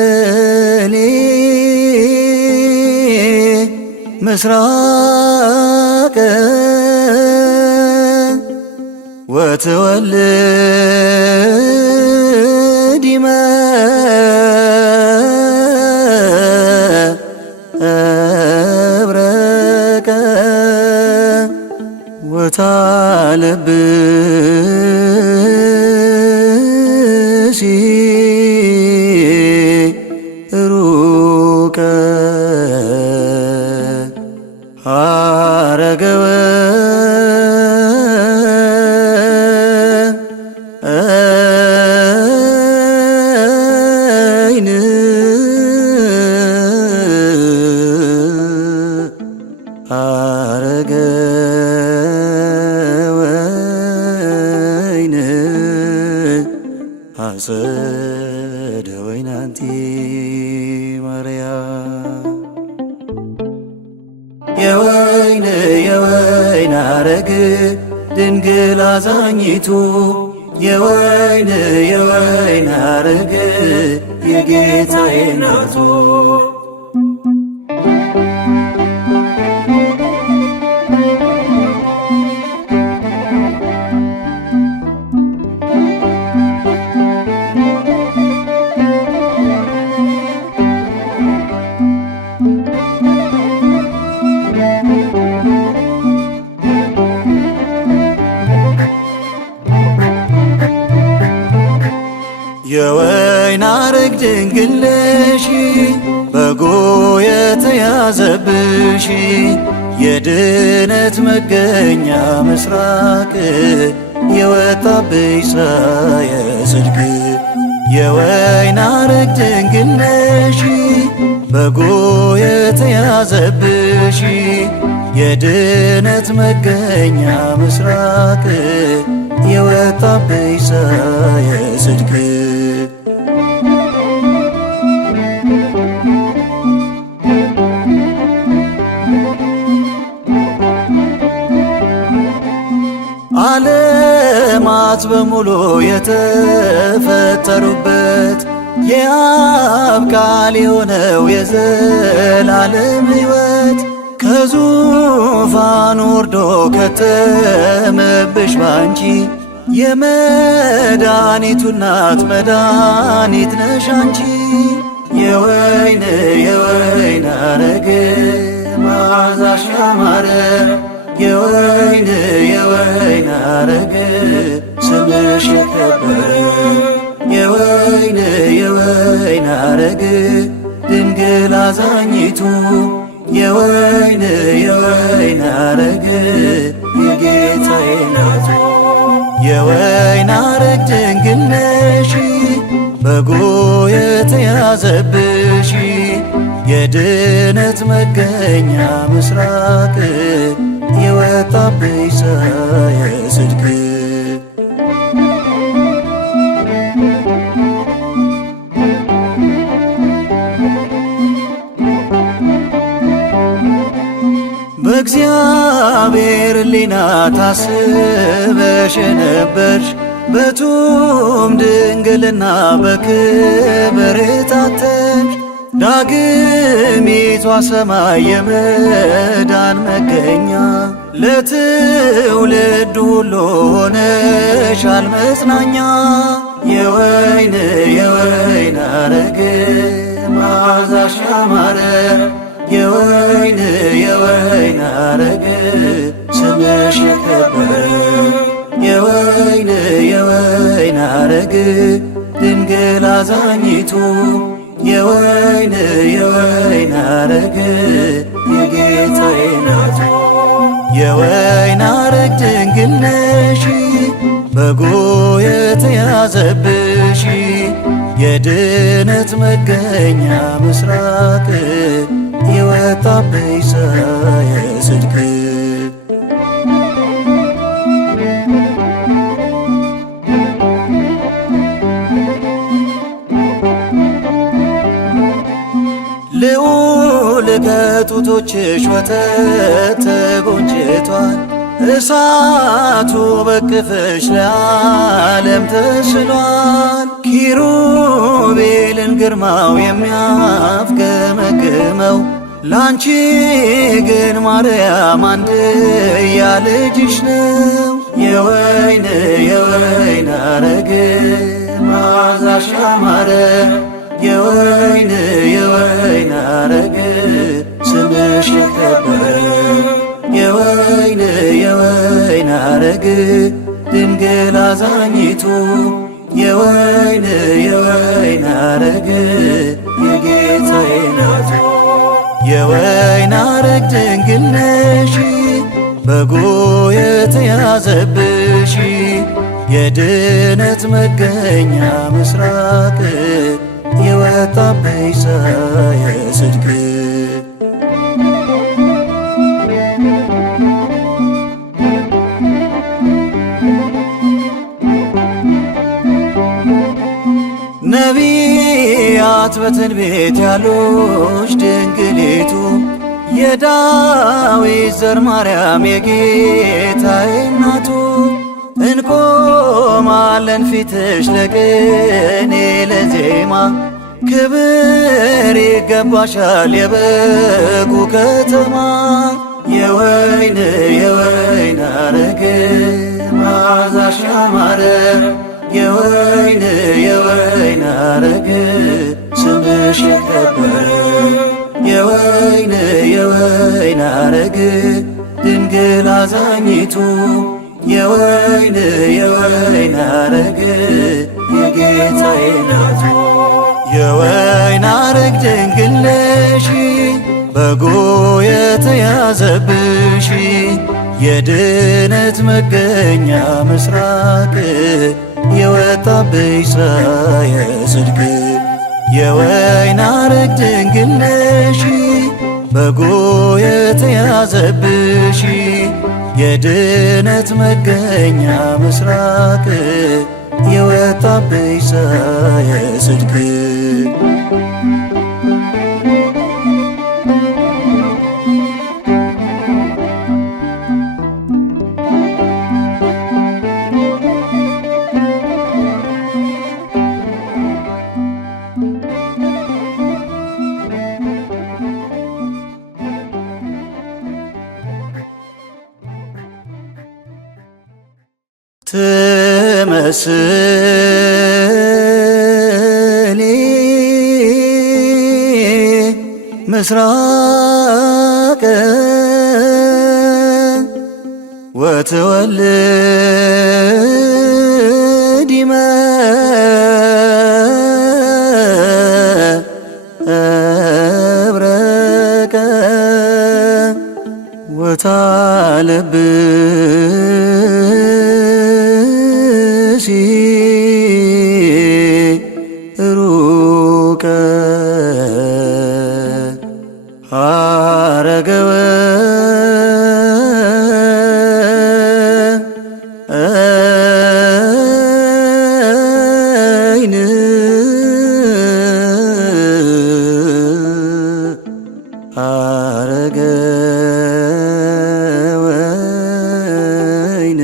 ትመስሊ ምስራቅ ወትወልድ መብረቀ ወታለብሲ ሩቀ ሐረገ ወይን ሐረገ ወይን አጸደ ወይን አንቲ ማርያም የወይን ሐረግ ድንግል አዛኝቱ የወይን ሐረግ የጌታዬ እናቱ የወይን ሐረግ ድንግል ነሽ በጎ የተያዘብሽ የድነት መገኛ ምስራቅ የወጣብሽ ፀሐየ ጽድቅ የወይን ሐረግ ድንግል ነሽ በጎ የተያዘብሽ የድነት መገኛ ምስራቅ የወጣብሽ ፀሐየ ጽድቅ ዓለማት በሙሉ የተፈጠሩበት የአብ ቃል የሆነው የዘላለም ሕይወት ከዙፋኑ ወርዶ ከተመብሽ ባንቺ የመድኃኒቱ እናት መድኃኒት ነሽ አንቺ የወይን ሐረግ መዓዛሽ ያማረ የወይን ሐረግ ስምሽ የከበረ የወይን ሐረግ ድንግል አዛኝቱ የወይን ሐረግ የጌታዬ እናቱ የወይን ሐረግ ድንግል ነሽ በጎ የተያዘብሽ የድነት መገኛ ምስራቅ የወጣብሽ ፀሐየ ጽድቅ በእግዚአብሔር ሕሊና ታስበሽ የነበርሽ በቱም ድንግልና በክብር የታተምሽ ዳግሚቷ ሰማይ የመዳን መገኛ ለትውልድ ሁሉ ሆነሻል መጽናኛ የወይን ሐረግ መዓዛሽ ያማረ የወይን ሐረግ ስምሽ የከበረ የወይን ሐረግ ድንግል አዛኝቱ የወይን ሐረግ የጌታዬ እናቱ የወይን ሐረግ ድንግል ነሽ በጎ የተያዘብሽ የድነት መገኛ ምስራቅ የወጣብሽ ፀሐየ ጽድቅ ልዑል ከጡቶችሽ ወተት ተጎንጭቷል እሳቱ በቅፍሽ ለዓለም ተስሏል ኪሩቤልን ግርማው የሚያፍገመግመው ላንቺ ግን ማርያም አንድያ ልጅሽ ነው። የወይን አረግ መዓዛሽ ያማረ የወይን አረግ ስምሽ የከበረ የወይን አረግ ድንግል አዛኝቱ የወይን አረግ የጌታዬ ናቱ። የወይን አረግ ድንግል ነሽ በጎ የተያዘብሽ የድነት መገኛ ምስራቅ የወጣብሽ ፀሐየ ጽድቅ ነቢያት በትንቢት ያሉሽ ድንግሊቱ የዳዊት ዘር ማርያም የጌታዬ እናቱ እንቆማለን ፊትሽ ለቅኔ ለዜማ ክብር ይገባሻል የበጉ ከተማ የወይን አረግ መዓዛሽ ያማረ የወይን አረግ ስምሽ የከበረ የወይን አረግ ድንግል አዛኝቱ የወይን አረግ የጌታዬ ናቱ። የወይን አረግ ድንግል ነሽ በጎ የተያዘብሽ የድነት መገኛ ምስራቅ የወጣብሽ ፀሐየ ጽድቅ የወይን አረግ ድንግል ነሽ በጎ የተያዘብሽ የድነት መገኛ ምስራቅ የወጣብሽ ፀሐየ ጽድቅ ትመስሊ ምስራቀ ወትወልድ መብረቀ ወታለብሲ ሩቀ ሐረገ ወይን ሐረገ ወይን